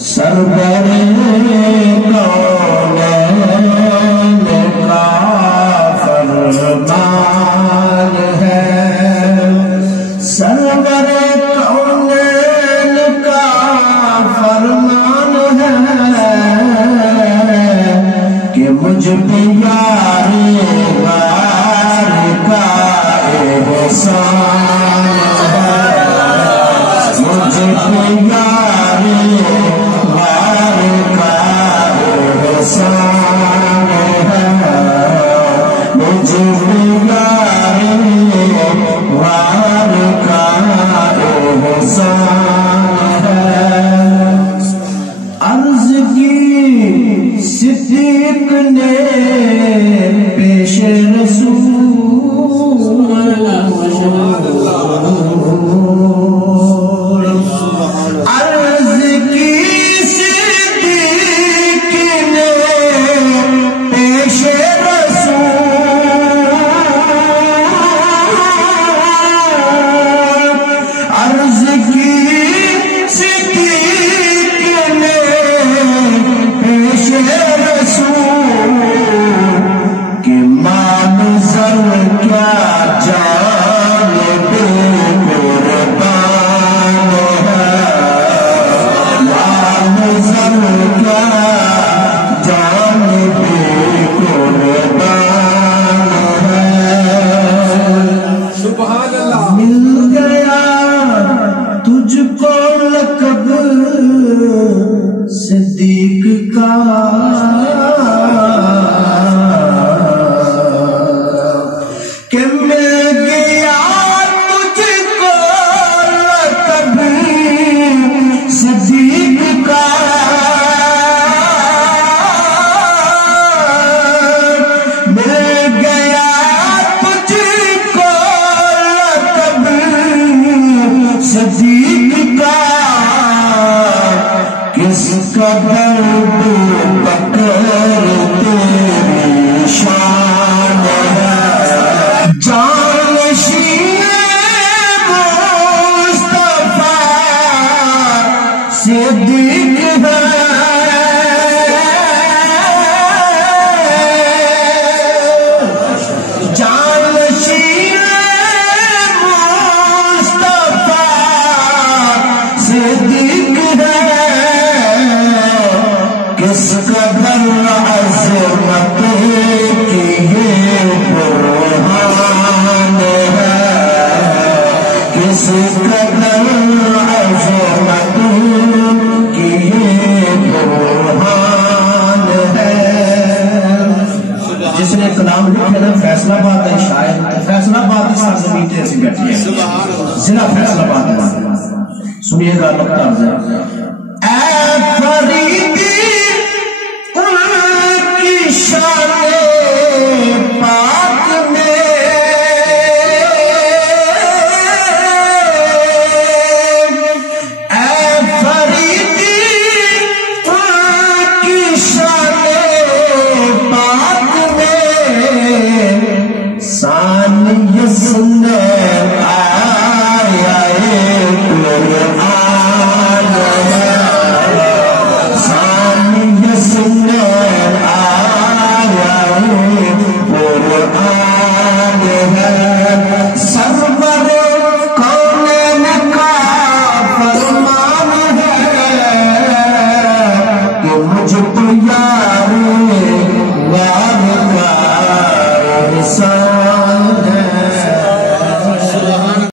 سرور کونین کا فرمان ہے، سرور کونین کا فرمان ہے کہ مجھ پہ یار غار کا احسان ہے، مجھ پہ یار غار کا احسان ہے، مجھ پہ یار غار کا احسان ہے۔ عرض کی صدیق نے پیش رسول، عرض کی صدیق نے پیش رسول، عرض کی صدیق نے پیش رسول کہ منظر کیا جان بے قربان ہے، منظر کیا جان بے قربان ہے۔ سبحان اللہ۔ مل گیا تجھ کو لقب صدیق کا، کہ مل گیا تجھ کو لقب صدیق کا، مل گیا تجھ کو لقب صدیق کا، کس قدر بکر تیری شان ہے، جانشین مصطفیٰ صدیق ہے، جانشین مصطفیٰ صدیق ہے، کس قدر عظمت کی یہ برہان ہے، کس قدر عظمت کی یہ برہان ہے۔ جس نے کلام لکھے نا فیصلہ آباد ہے شاعر، فیصلہ آباد کی سرزمین تے ایسی بیٹھی ہے، ضلع فیصلہ آباد ہے۔ سنیے گا نقطہ ہے، اے فریدی ان کی شان